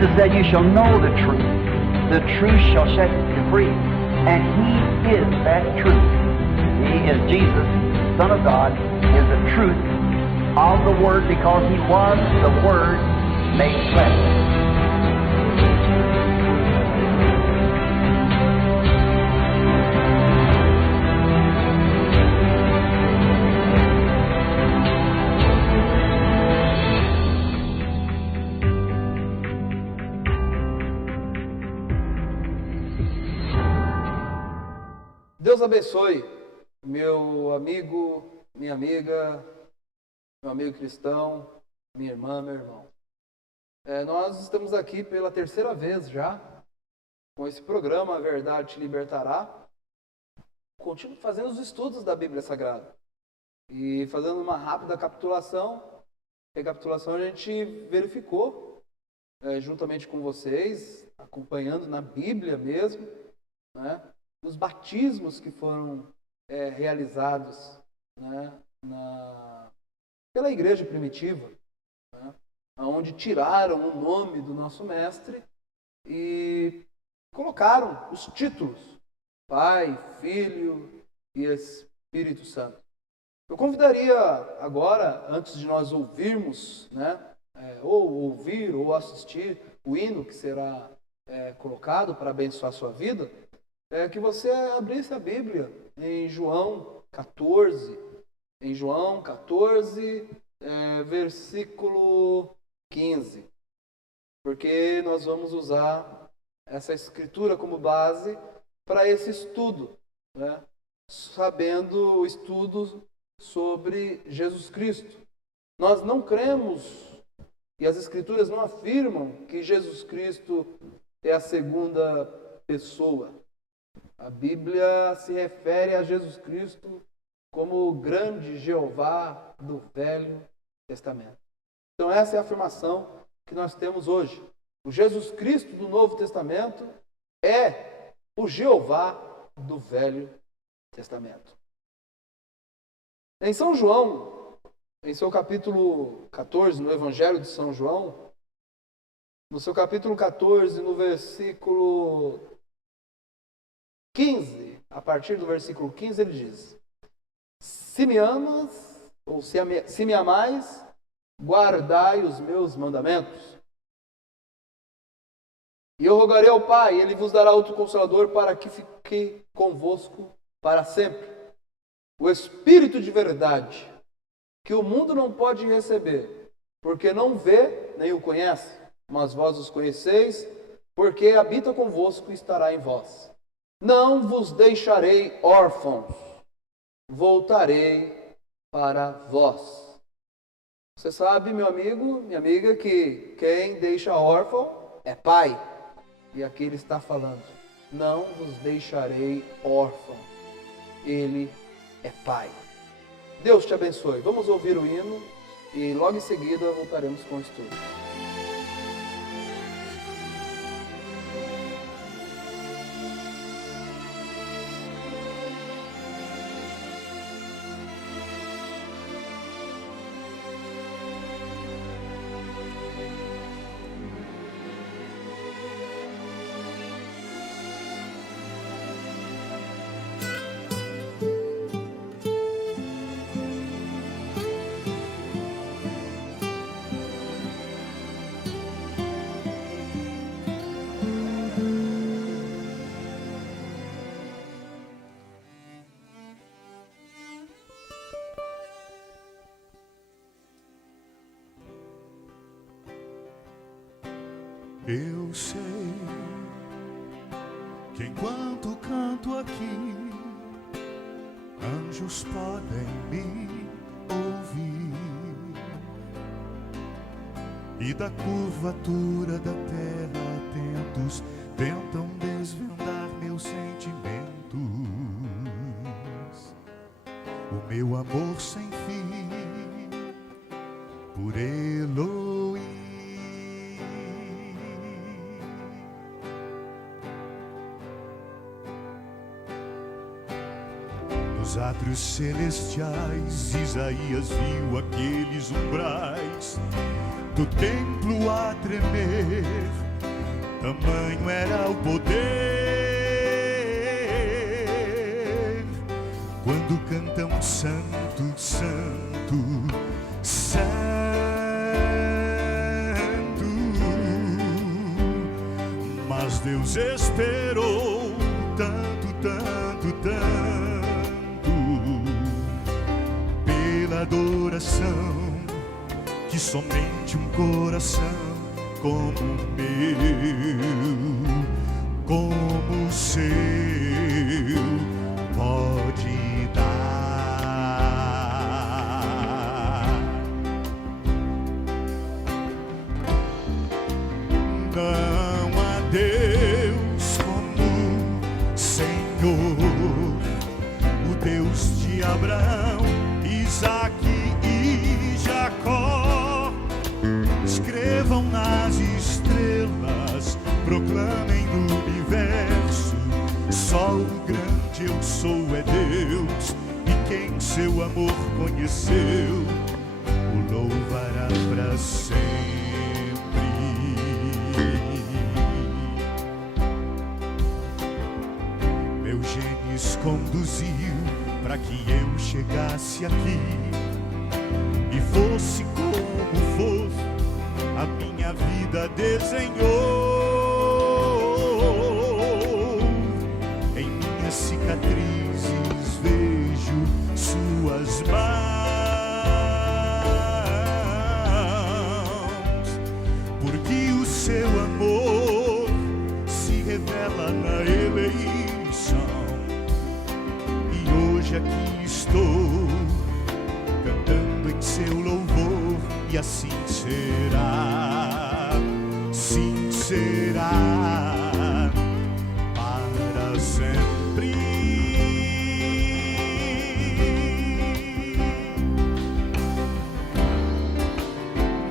Jesus said, you shall know the truth shall set you free. And He is that truth. He is Jesus, Son of God, is the truth of the Word, because He was the Word made flesh. Deus abençoe, meu amigo, minha amiga, meu amigo cristão, minha irmã, meu irmão. Nós estamos aqui pela terceira vez já, com esse programa A Verdade Te Libertará, continuo fazendo os estudos da Bíblia Sagrada. E fazendo uma rápida recapitulação a gente verificou, juntamente com vocês, acompanhando na Bíblia mesmo, né? Os batismos que foram realizados, né, pela igreja primitiva, né, onde tiraram o nome do nosso mestre e colocaram os títulos Pai, Filho e Espírito Santo. Eu convidaria agora, antes de nós ouvirmos, né, ou ouvir ou assistir o hino que será colocado para abençoar a sua vida, que você abrisse a Bíblia em João 14, versículo 15, porque nós vamos usar essa escritura como base para esse estudo, né? Sabendo o estudo sobre Jesus Cristo. Nós não cremos, e as escrituras não afirmam que Jesus Cristo é a segunda pessoa. A Bíblia se refere a Jesus Cristo como o grande Jeová do Velho Testamento. Então essa é a afirmação que nós temos hoje. O Jesus Cristo do Novo Testamento é o Jeová do Velho Testamento. Em São João, em seu capítulo 14, no Evangelho de São João, no seu capítulo 14, no versículo 15, a partir do versículo 15, ele diz: se me amas, ou se me amais, guardai os meus mandamentos. E eu rogarei ao Pai, Ele vos dará outro Consolador para que fique convosco para sempre. O Espírito de verdade, que o mundo não pode receber, porque não vê nem o conhece, mas vós os conheceis, porque habita convosco e estará em vós. Não vos deixarei órfãos, voltarei para vós. Você sabe, meu amigo, minha amiga, que quem deixa órfão é pai. E aqui ele está falando: não vos deixarei órfão. Ele é pai. Deus te abençoe. Vamos ouvir o hino e logo em seguida voltaremos com o estudo. Eu sei que enquanto canto aqui, anjos podem me ouvir, e da curvatura da terra atentos tentam desvendar meus sentimentos, o meu amor sem fim por Elohim. Nos átrios celestiais, Isaías viu aqueles umbrais do templo a tremer tamanho era o poder, quando cantam santo, santo, santo. Mas Deus esperou tanto, tanto, tanto pela adoração, que somente um coração como o meu, como o seu, pode dar. Não há Deus como o Senhor, o Deus de Abraão, Isaque e Jacó. Escrevam nas estrelas, proclamem no universo, só o grande eu sou é Deus, e quem seu amor conheceu, o louvará para sempre. Meu Gênesis conduziu para que eu chegasse aqui e fosse como fosse, a minha vida desenhou. Em minhas cicatrizes vejo suas mãos, porque o seu amor se revela na eleição. E hoje aqui estou, cantando em seu louvor, e assim será, sim será, para sempre.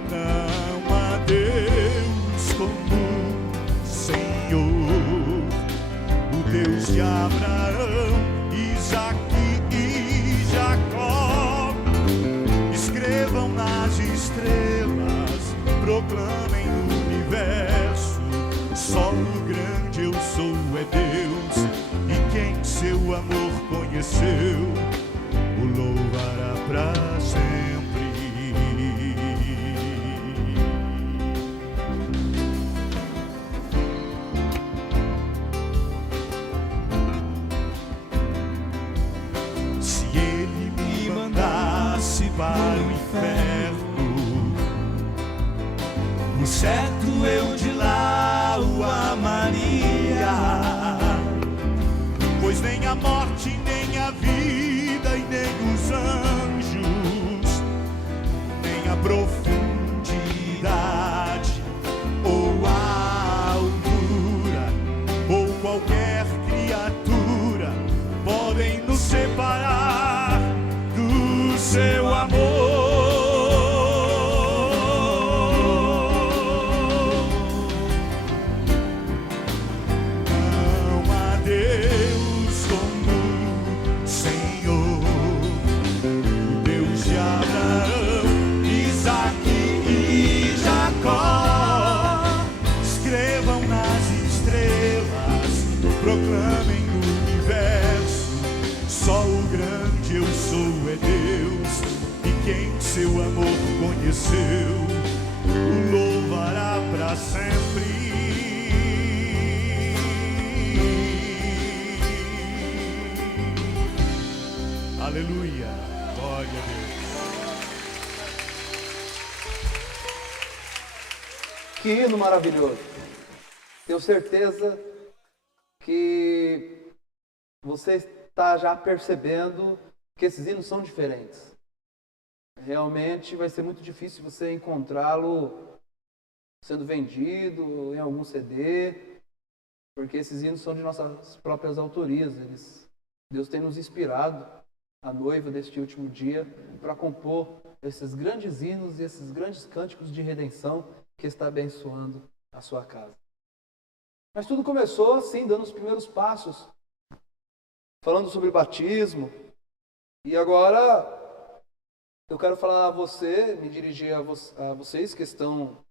Não há Deus como o Senhor, o Deus de Abraão, Isaque e Jacó. Escrevam nas estrelas, proclamem no universo, só o grande eu sou é Deus, e quem seu amor conheceu, o louvará para sempre. Se ele me mandasse para o inferno, por certo eu de lá o amaria, pois nem a morte, nem a vida e nem os anjos, nem a profundidade ou a altura ou qualquer criatura podem nos separar do seu amor. Proclamem no universo, só o grande eu sou é Deus, e quem seu amor conheceu, o louvará para sempre. Aleluia, glória a Deus. Que hino maravilhoso! Tenho certeza que você está já percebendo que esses hinos são diferentes. Realmente vai ser muito difícil você encontrá-lo sendo vendido em algum CD, porque esses hinos são de nossas próprias autorias. Deus tem nos inspirado, a noiva deste último dia, para compor esses grandes hinos e esses grandes cânticos de redenção que está abençoando a sua casa. Mas tudo começou assim, dando os primeiros passos, falando sobre batismo. E agora eu quero falar a você, me dirigir a vocês que estão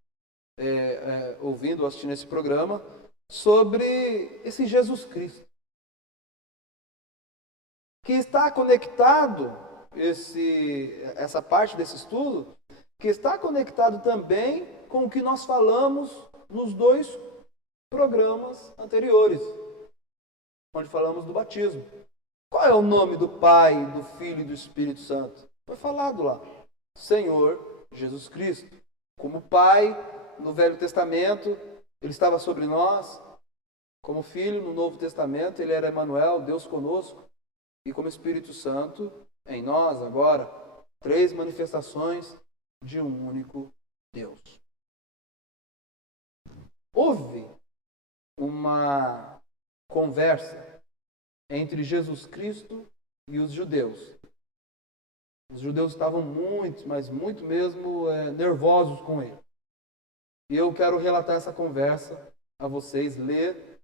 ouvindo ou assistindo esse programa, sobre esse Jesus Cristo, que está conectado, essa parte desse estudo, que está conectado também com o que nós falamos nos 2 programas anteriores, onde falamos do batismo. Qual é o nome do Pai, do Filho e do Espírito Santo? Foi falado lá, Senhor Jesus Cristo. Como Pai, no Velho Testamento, Ele estava sobre nós. Como Filho, no Novo Testamento, Ele era Emmanuel, Deus conosco. E como Espírito Santo, em nós agora, 3 manifestações de um único Deus. Houve uma conversa entre Jesus Cristo e os judeus. Os judeus estavam muito, mas muito mesmo nervosos com ele. E eu quero relatar essa conversa a vocês, ler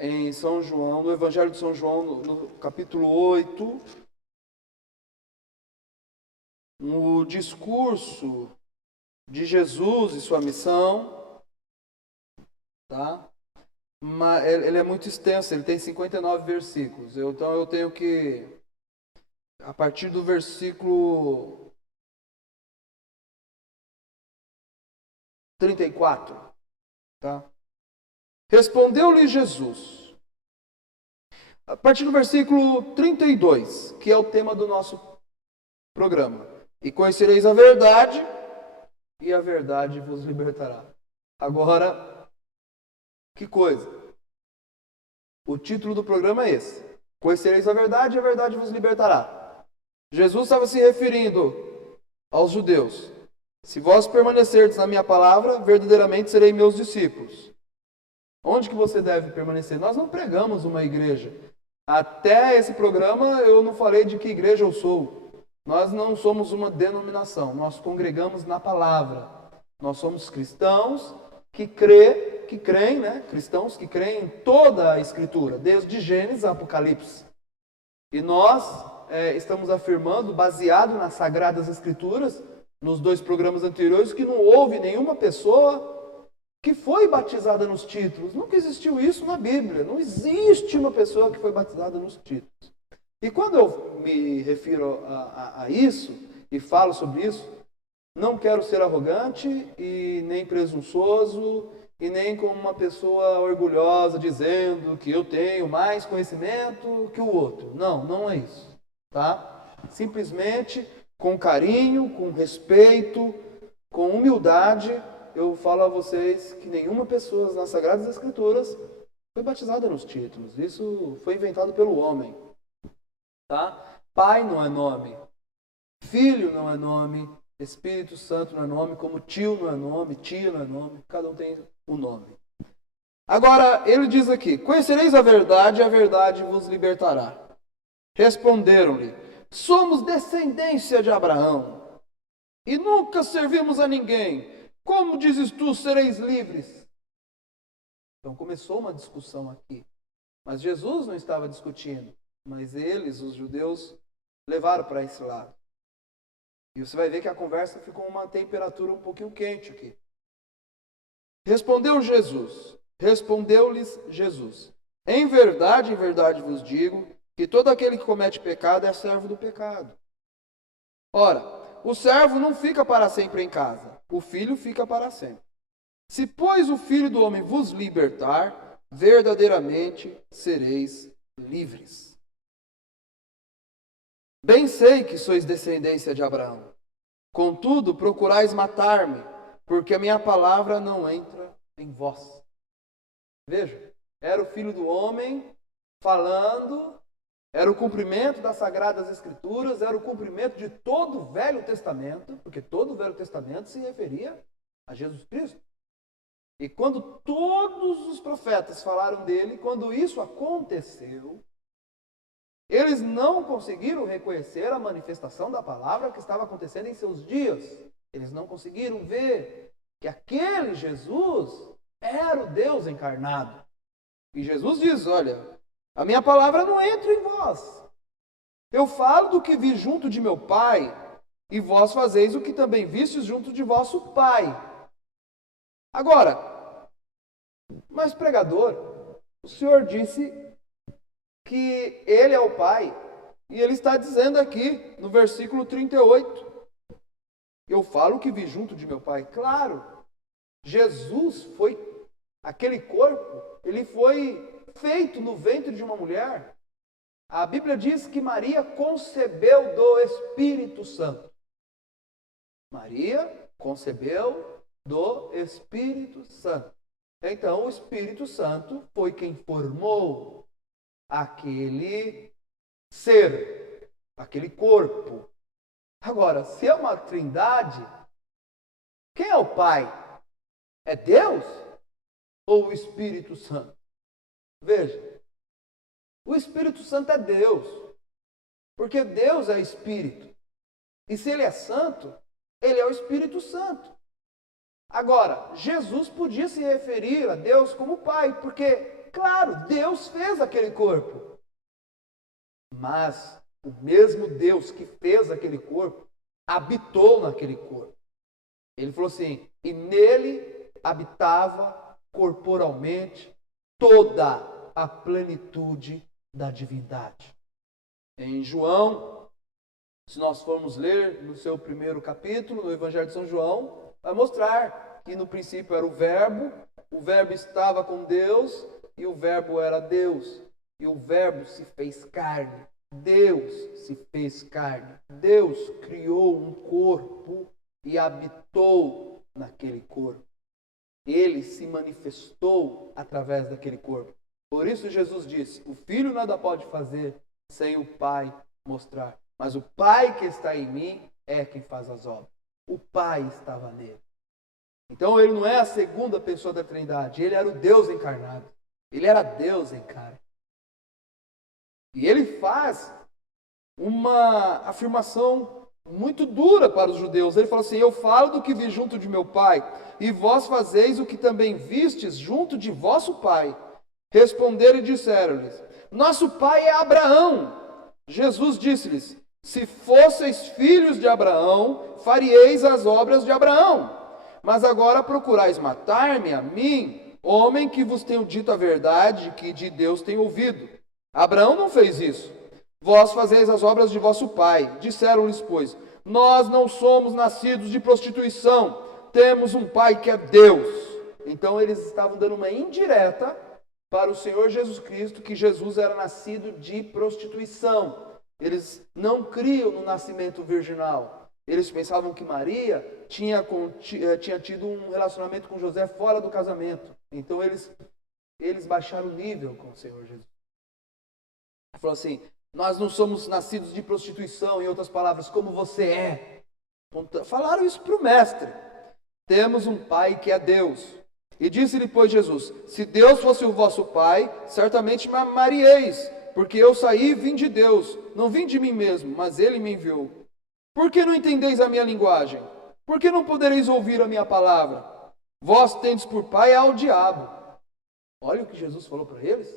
em São João, no Evangelho de São João, no capítulo 8, no discurso de Jesus e sua missão, tá? Mas ele é muito extenso, ele tem 59 versículos. Então eu tenho que, a partir do versículo 34, tá? Respondeu-lhe Jesus, a partir do versículo 32, que é o tema do nosso programa. E conhecereis a verdade, e a verdade vos libertará. Agora, que coisa! O título do programa é esse. Conhecereis a verdade, e a verdade vos libertará. Jesus estava se referindo aos judeus. Se vós permanecerdes na minha palavra, verdadeiramente serei meus discípulos. Onde que você deve permanecer? Nós não pregamos uma igreja. Até esse programa eu não falei de que igreja eu sou. Nós não somos uma denominação. Nós congregamos na palavra. Nós somos cristãos que creem, né? Cristãos que creem em toda a Escritura, desde Gênesis a Apocalipse. E nós estamos afirmando, baseado nas Sagradas Escrituras, nos 2 programas anteriores, que não houve nenhuma pessoa que foi batizada nos títulos. Nunca existiu isso na Bíblia. Não existe uma pessoa que foi batizada nos títulos. E quando eu me refiro a isso, e falo sobre isso, não quero ser arrogante e nem presunçoso, e nem como uma pessoa orgulhosa dizendo que eu tenho mais conhecimento que o outro. Não, não é isso. Tá? Simplesmente, com carinho, com respeito, com humildade, eu falo a vocês que nenhuma pessoa nas Sagradas Escrituras foi batizada nos títulos. Isso foi inventado pelo homem. Tá? Pai não é nome, Filho não é nome, Espírito Santo não é nome, como tio não é nome, tia não é nome, cada um tem um nome. Agora, ele diz aqui, conhecereis a verdade vos libertará. Responderam-lhe, somos descendência de Abraão, e nunca servimos a ninguém. Como dizes tu, sereis livres? Então começou uma discussão aqui. Mas Jesus não estava discutindo. Mas eles, os judeus, levaram para esse lado. E você vai ver que a conversa ficou uma temperatura um pouquinho quente aqui. Respondeu-lhes Jesus. Em verdade vos digo, que todo aquele que comete pecado é servo do pecado. Ora, o servo não fica para sempre em casa, o filho fica para sempre. Se, pois, o Filho do Homem vos libertar, verdadeiramente sereis livres. Bem sei que sois descendência de Abraão. Contudo, procurais matar-me, porque a minha palavra não entra em vós. Veja, era o Filho do Homem falando, era o cumprimento das Sagradas Escrituras, era o cumprimento de todo o Velho Testamento, porque todo o Velho Testamento se referia a Jesus Cristo. E quando todos os profetas falaram dele, quando isso aconteceu, eles não conseguiram reconhecer a manifestação da palavra que estava acontecendo em seus dias. Eles não conseguiram ver que aquele Jesus era o Deus encarnado. E Jesus diz, olha, a minha palavra não entra em vós. Eu falo do que vi junto de meu Pai, e vós fazeis o que também vistes junto de vosso Pai. Agora, mas pregador, o senhor disse que ele é o Pai, e ele está dizendo aqui no versículo 38, eu falo que vi junto de meu Pai. Claro, Jesus foi, aquele corpo, ele foi feito no ventre de uma mulher. A Bíblia diz que Maria concebeu do Espírito Santo. Maria concebeu do Espírito Santo. Então, o Espírito Santo foi quem formou aquele ser, aquele corpo. Agora, se é uma trindade, quem é o Pai? É Deus ou o Espírito Santo? Veja, o Espírito Santo é Deus, porque Deus é Espírito. E se Ele é Santo, Ele é o Espírito Santo. Agora, Jesus podia se referir a Deus como Pai, porque, claro, Deus fez aquele corpo. Mas o mesmo Deus que fez aquele corpo, habitou naquele corpo. Ele falou assim, e nele habitava corporalmente toda a plenitude da divindade. Em João, se nós formos ler no seu primeiro capítulo, no Evangelho de São João, vai mostrar que no princípio era o Verbo estava com Deus e o Verbo era Deus. E o Verbo se fez carne, Deus se fez carne. Deus criou um corpo e habitou naquele corpo. Ele se manifestou através daquele corpo. Por isso Jesus disse, o Filho nada pode fazer sem o Pai mostrar. Mas o Pai que está em mim é quem faz as obras. O Pai estava nele. Então ele não é a segunda pessoa da Trindade. Ele era o Deus encarnado. Ele era Deus em carne. E ele faz uma afirmação muito dura para os judeus. Ele fala assim, eu falo do que vi junto de meu Pai, e vós fazeis o que também vistes junto de vosso Pai. Responderam e disseram-lhes, nosso pai é Abraão. Jesus disse-lhes, se fosseis filhos de Abraão, faríeis as obras de Abraão. Mas agora procurais matar-me a mim, homem que vos tenho dito a verdade, que de Deus tenho ouvido. Abraão não fez isso. Vós fazeis as obras de vosso pai. Disseram-lhes, pois, nós não somos nascidos de prostituição, temos um pai que é Deus. Então eles estavam dando uma indireta para o Senhor Jesus Cristo, que Jesus era nascido de prostituição. Eles não criam no nascimento virginal. Eles pensavam que Maria tinha tido um relacionamento com José fora do casamento. Então eles baixaram o nível com o Senhor Jesus. Ele falou assim, nós não somos nascidos de prostituição, em outras palavras, como você é. Falaram isso para o mestre. Temos um pai que é Deus. E disse-lhe, pois, Jesus, se Deus fosse o vosso Pai, certamente me amaríeis, porque eu saí e vim de Deus, não vim de mim mesmo, mas Ele me enviou. Por que não entendeis a minha linguagem? Por que não podereis ouvir a minha palavra? Vós tendes por pai ao diabo. Olha o que Jesus falou para eles.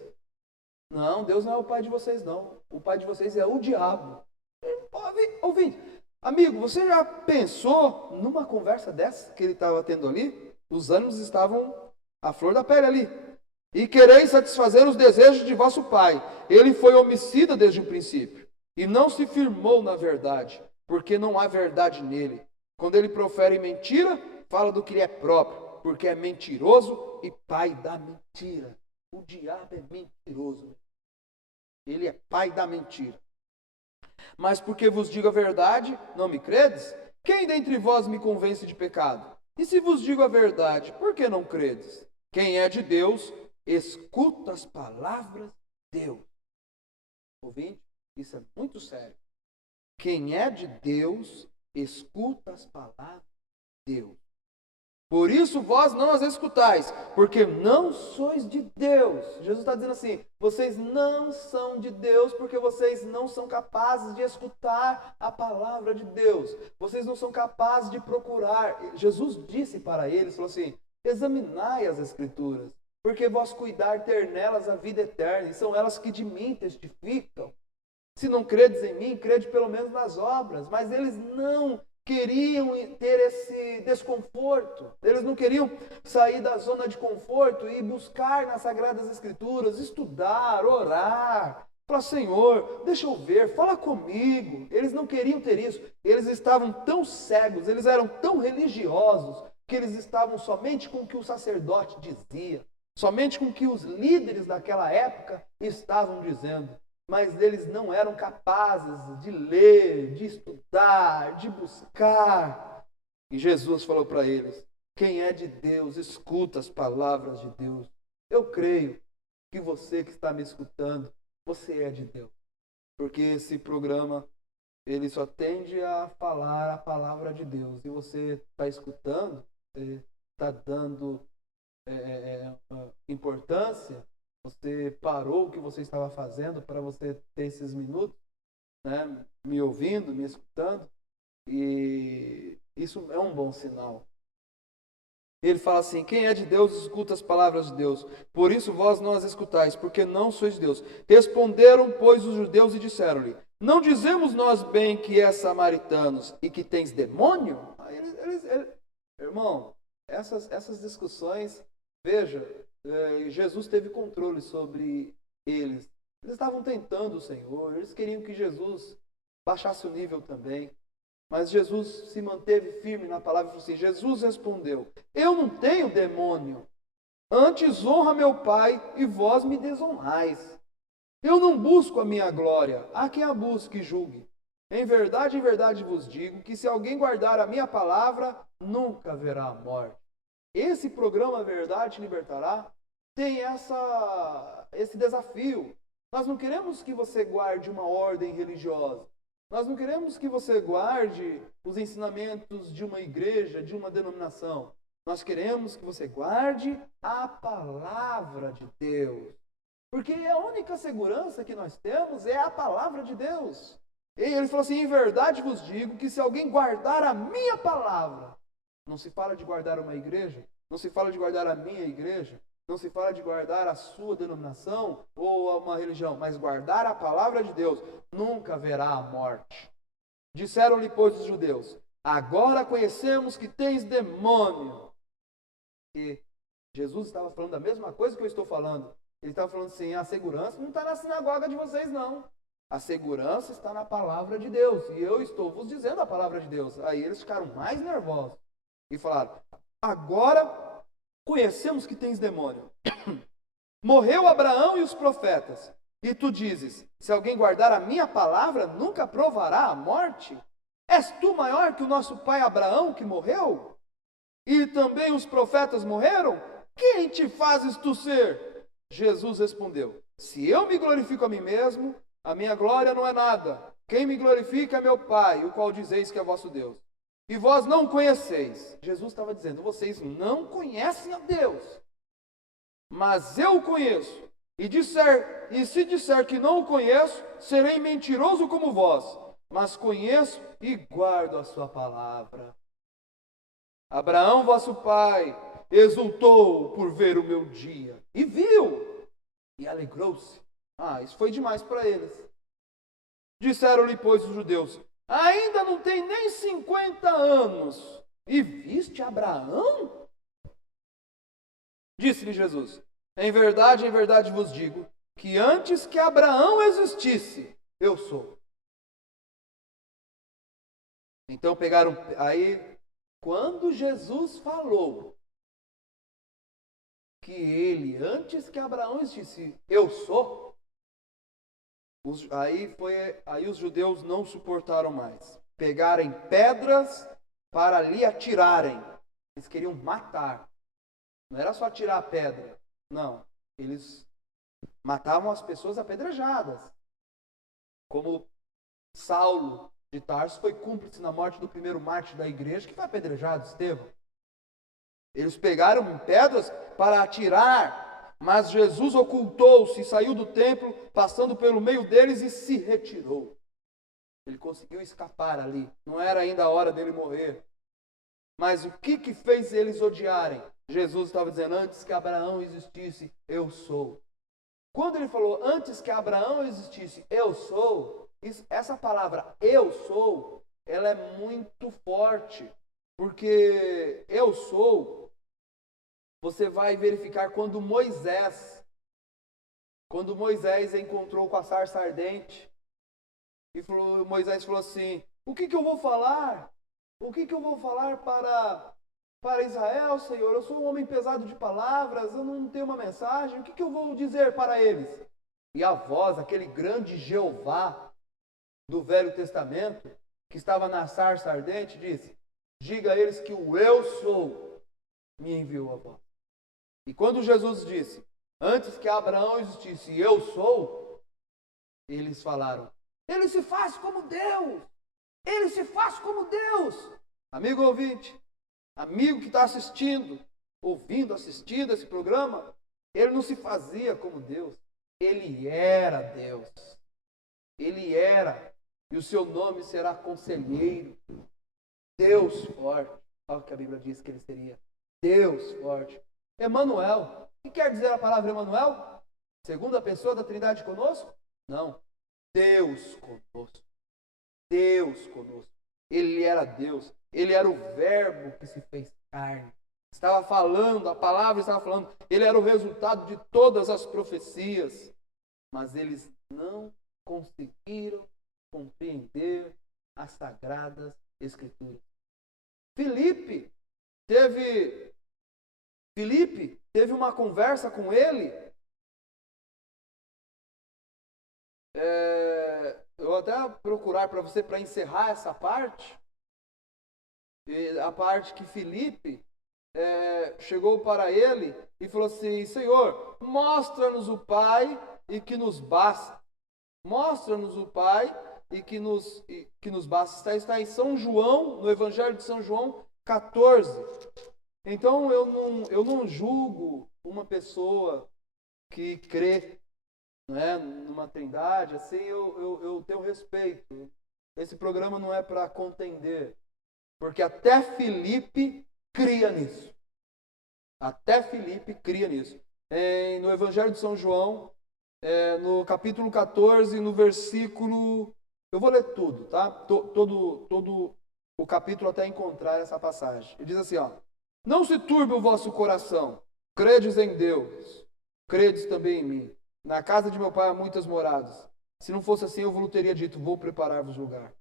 Não, Deus não é o pai de vocês, não. O pai de vocês é o diabo. Ouvinte, amigo, você já pensou numa conversa dessa que ele estava tendo ali? Os ânimos estavam à flor da pele ali. E quereis satisfazer os desejos de vosso pai. Ele foi homicida desde o princípio. E não se firmou na verdade, porque não há verdade nele. Quando ele profere mentira, fala do que lhe é próprio, porque é mentiroso e pai da mentira. O diabo é mentiroso. Ele é pai da mentira. Mas porque vos digo a verdade, não me credes? Quem dentre vós me convence de pecado? E se vos digo a verdade, por que não credes? Quem é de Deus, escuta as palavras de Deus. Ouvinte, isso é muito sério. Quem é de Deus, escuta as palavras de Deus. Por isso vós não as escutais, porque não sois de Deus. Jesus está dizendo assim, vocês não são de Deus, porque vocês não são capazes de escutar a palavra de Deus. Vocês não são capazes de procurar. Jesus disse para eles, falou assim, examinai as Escrituras, porque vós cuidar ter nelas a vida eterna, e são elas que de mim testificam. Se não credes em mim, crede pelo menos nas obras. Mas eles não queriam ter esse desconforto. Eles não queriam sair da zona de conforto e buscar nas Sagradas Escrituras, estudar, orar. Falar, Senhor, deixa eu ver, fala comigo. Eles não queriam ter isso. Eles estavam tão cegos, eles eram tão religiosos, que eles estavam somente com o que o sacerdote dizia, somente com o que os líderes daquela época estavam dizendo. Mas eles não eram capazes de ler, de estudar, de buscar. E Jesus falou para eles, quem é de Deus, escuta as palavras de Deus. Eu creio que você que está me escutando, você é de Deus. Porque esse programa, ele só tende a falar a palavra de Deus. E você está escutando, está dando importância, você parou o que você estava fazendo para você ter esses minutos, né, me ouvindo, me escutando, e isso é um bom sinal. Ele fala assim, quem é de Deus, escuta as palavras de Deus. Por isso vós não as escutais, porque não sois de Deus. Responderam, pois, os judeus e disseram-lhe, não dizemos nós bem que és samaritanos e que tens demônio? Irmão, essas discussões, veja, Jesus teve controle sobre eles. Eles estavam tentando o Senhor, eles queriam que Jesus baixasse o nível também. Mas Jesus se manteve firme na palavra e falou assim, Jesus respondeu, eu não tenho demônio, antes honra meu Pai e vós me desonrais. Eu não busco a minha glória, há quem a busque e julgue. Em verdade vos digo que se alguém guardar a minha palavra, nunca verá a morte. Esse programa Verdade Te Libertará tem esse desafio. Nós não queremos que você guarde uma ordem religiosa. Nós não queremos que você guarde os ensinamentos de uma igreja, de uma denominação. Nós queremos que você guarde a palavra de Deus. Porque a única segurança que nós temos é a palavra de Deus. E ele falou assim, em verdade vos digo que se alguém guardar a minha palavra, não se fala de guardar uma igreja, não se fala de guardar a minha igreja, não se fala de guardar a sua denominação ou uma religião, mas guardar a palavra de Deus, nunca verá a morte. Disseram-lhe, pois, os judeus, agora conhecemos que tens demônio. E Jesus estava falando da mesma coisa que eu estou falando. Ele estava falando assim, a segurança não está na sinagoga de vocês, não. A segurança está na palavra de Deus. E eu estou vos dizendo a palavra de Deus. Aí eles ficaram mais nervosos e falaram, agora conhecemos que tens demônio. Morreu Abraão e os profetas. E tu dizes, se alguém guardar a minha palavra, nunca provará a morte? És tu maior que o nosso pai Abraão que morreu? E também os profetas morreram? Quem te fazes tu ser? Jesus respondeu, se eu me glorifico a mim mesmo, a minha glória não é nada. Quem me glorifica é meu Pai, o qual dizeis que é vosso Deus. E vós não conheceis. Jesus estava dizendo, vocês não conhecem a Deus. Mas eu o conheço. E se disser que não o conheço, serei mentiroso como vós. Mas conheço e guardo a sua palavra. Abraão, vosso pai, exultou por ver o meu dia. E viu. E alegrou-se. Isso foi demais para eles. Disseram-lhe, pois, os judeus, ainda não tem nem 50 anos. E viste Abraão? Disse-lhe Jesus, em verdade vos digo, que antes que Abraão existisse, eu sou. Então pegaram, aí, quando Jesus falou que ele, antes que Abraão existisse, eu sou, aí os judeus não suportaram mais. Pegarem pedras para lhe atirarem. Eles queriam matar. Não era só tirar a pedra. Não. Eles matavam as pessoas apedrejadas. Como Saulo de Tarso foi cúmplice na morte do primeiro mártir da igreja, que foi apedrejado, Estevão. Eles pegaram pedras para atirar, mas Jesus ocultou-se, saiu do templo, passando pelo meio deles e se retirou. Ele conseguiu escapar ali. Não era ainda a hora dele morrer. Mas o que fez eles odiarem? Jesus estava dizendo, antes que Abraão existisse, eu sou. Quando ele falou, antes que Abraão existisse, eu sou, essa palavra, eu sou, ela é muito forte, porque eu sou, você vai verificar quando Moisés encontrou com a sarça ardente, e Moisés falou assim: o que eu vou falar? O que eu vou falar para Israel, Senhor? Eu sou um homem pesado de palavras, eu não tenho uma mensagem, o que eu vou dizer para eles? E a voz, aquele grande Jeová do Velho Testamento, que estava na sarça ardente, disse: diga a eles que o eu sou me enviou a voz. E quando Jesus disse: antes que Abraão existisse, eu sou, eles falaram: ele se faz como Deus! Ele se faz como Deus! Amigo ouvinte, amigo que está assistindo esse programa, ele não se fazia como Deus, ele era Deus. Ele era, e o seu nome será Conselheiro, Deus forte. Olha o que a Bíblia diz que ele seria: Deus forte. Emanuel. O que quer dizer a palavra Emanuel? Segunda pessoa da Trindade conosco? Não. Deus conosco. Deus conosco. Ele era Deus. Ele era o Verbo que se fez carne. Estava falando, a palavra estava falando. Ele era o resultado de todas as profecias. Mas eles não conseguiram compreender as Sagradas Escrituras. Filipe teve uma conversa com ele. Eu vou até procurar para você para encerrar essa parte. A parte que Filipe chegou para ele e falou assim: Senhor, mostra-nos o Pai e que nos basta. Mostra-nos o Pai e que nos basta. Está em São João, no Evangelho de São João 14. Então eu não julgo uma pessoa que crê, né, numa trindade, assim, eu tenho respeito. Esse programa não é para contender, porque até Filipe cria nisso. Até Filipe cria nisso. No Evangelho de São João, no capítulo 14, no versículo... Eu vou ler tudo, tá? Todo o capítulo até encontrar essa passagem. Ele diz assim, ó: não se turbe o vosso coração, credes em Deus, credes também em mim. Na casa de meu pai há muitas moradas. Se não fosse assim, eu vos teria dito: vou preparar-vos lugar.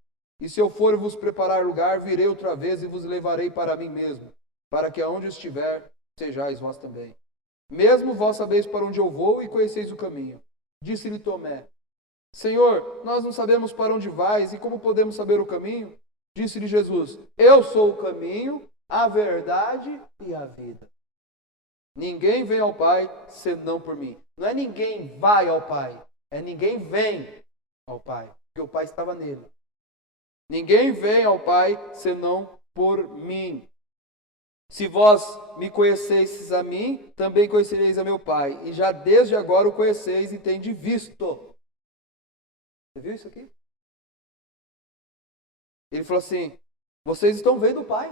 E se eu for vos preparar lugar, virei outra vez e vos levarei para mim mesmo, para que aonde estiver, sejais vós também. Mesmo vós sabeis para onde eu vou e conheceis o caminho. Disse-lhe Tomé: Senhor, nós não sabemos para onde vais, e como podemos saber o caminho? Disse-lhe Jesus: eu sou o caminho, a verdade e a vida. Ninguém vem ao Pai senão por mim. Não é ninguém vai ao Pai, é ninguém vem ao Pai, porque o Pai estava nele. Ninguém vem ao Pai senão por mim. Se vós me conhecesseis a mim, também conhecereis a meu Pai, e já desde agora o conheceis e tendes visto. Você viu isso aqui? Ele falou assim: vocês estão vendo o Pai.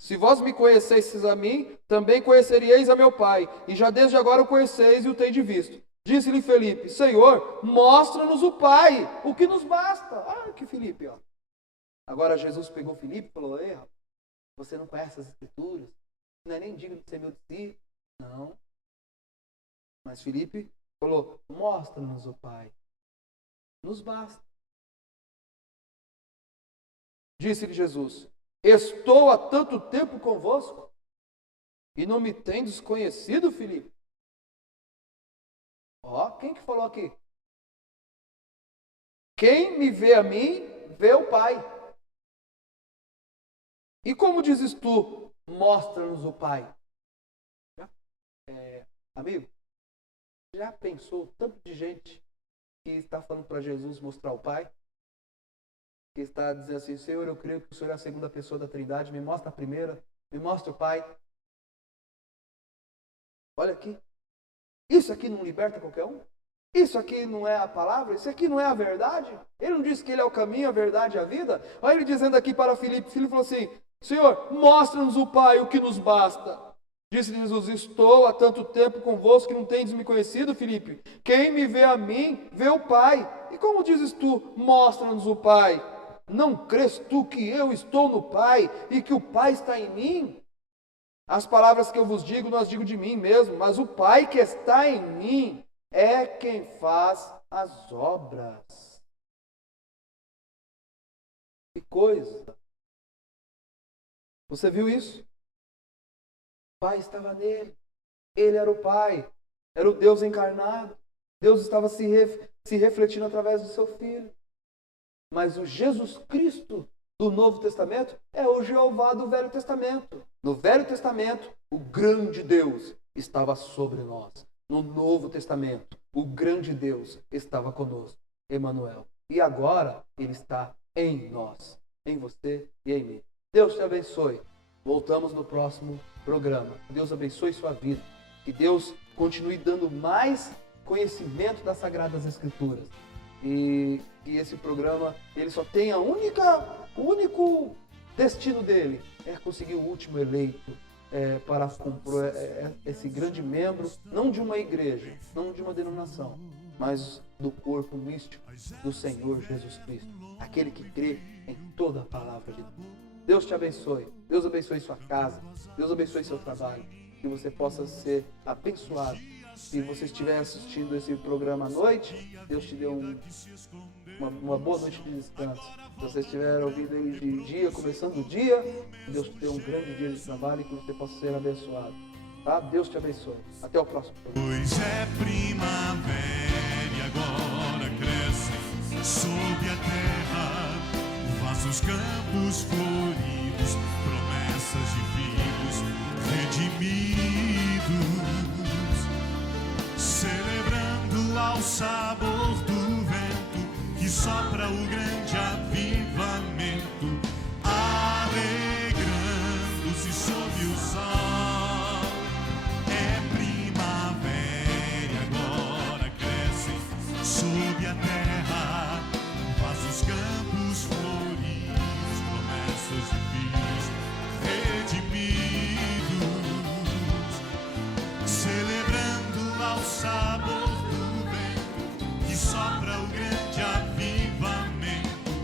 Se vós me conhecesseis a mim, também conheceríeis a meu Pai, e já desde agora o conheceis e o tendes visto. Disse-lhe Felipe: Senhor, mostra-nos o Pai, o que nos basta. Ah, que Felipe, ó. Agora Jesus pegou Felipe e falou: ei, você não conhece as Escrituras? Não é nem digno de ser meu discípulo. Não. Mas Felipe falou: mostra-nos o Pai. Nos basta. Disse-lhe Jesus: estou há tanto tempo convosco e não me tendes conhecido, Filipe? Ó, quem que falou aqui? Quem me vê a mim, vê o Pai. E como dizes tu, mostra-nos o Pai? Amigo, já pensou o tanto de gente que está falando para Jesus mostrar o Pai? Que está dizendo assim: Senhor, eu creio que o Senhor é a segunda pessoa da Trindade, me mostra a primeira, me mostra o Pai. Olha aqui, isso aqui não liberta qualquer um? Isso aqui não é a palavra? Isso aqui não é a verdade? Ele não disse que ele é o caminho, a verdade e a vida? Olha ele dizendo aqui para Filipe. Filipe falou assim: Senhor, mostra-nos o Pai, o que nos basta. Disse Jesus: estou há tanto tempo convosco que não tendes me conhecido, Filipe. Quem me vê a mim, vê o Pai. E como dizes tu, mostra-nos o Pai? Não crês tu que eu estou no Pai e que o Pai está em mim? As palavras que eu vos digo, não as digo de mim mesmo, mas o Pai que está em mim é quem faz as obras. Que coisa! Você viu isso? O Pai estava nele. Ele era o Pai. Era o Deus encarnado. Deus estava se refletindo através do seu Filho. Mas o Jesus Cristo do Novo Testamento é o Jeová do Velho Testamento. No Velho Testamento, o grande Deus estava sobre nós. No Novo Testamento, o grande Deus estava conosco, Emanuel. E agora, Ele está em nós, em você e em mim. Deus te abençoe. Voltamos no próximo programa. Deus abençoe sua vida. Que Deus continue dando mais conhecimento das Sagradas Escrituras. E que esse programa, ele só tem o único destino dele, é conseguir o último eleito para esse grande membro, não de uma igreja, não de uma denominação, mas do corpo místico do Senhor Jesus Cristo, aquele que crê em toda a palavra de Deus. Deus te abençoe, Deus abençoe sua casa, Deus abençoe seu trabalho, que você possa ser abençoado. Se você estiver assistindo esse programa à noite, Deus te deu uma boa noite de descanso. Se você estiver ouvindo ele de dia, começando o dia, Deus te deu um grande dia de trabalho e que você possa ser abençoado. Tá? Deus te abençoe. Até o próximo programa. Pois é primavera e agora crescem sob a terra vastos campos floridos, promessas de filhos redimidos, celebrando ao sabor do vento que sopra o grande avivamento, alegrando-se sob o sol. É primavera e agora crescem sob a terra vastos campos floridos, promessas de filhos redimidos, celebrando ao sabor do vento que sopra o grande avivamento,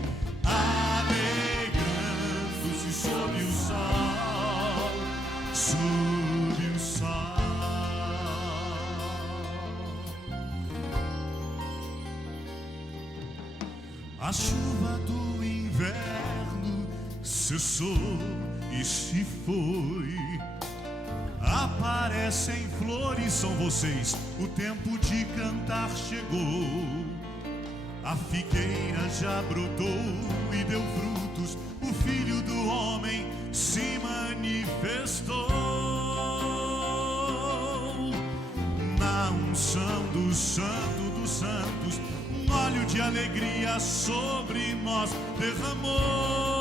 alegrando-se sob o sol, sob o sol. A chuva do inverno cessou e se foi. Aparecem flores, são vocês, o tempo de cantar chegou. A figueira já brotou e deu frutos, o Filho do Homem se manifestou. Na unção do Santo dos Santos, um óleo de alegria sobre nós derramou.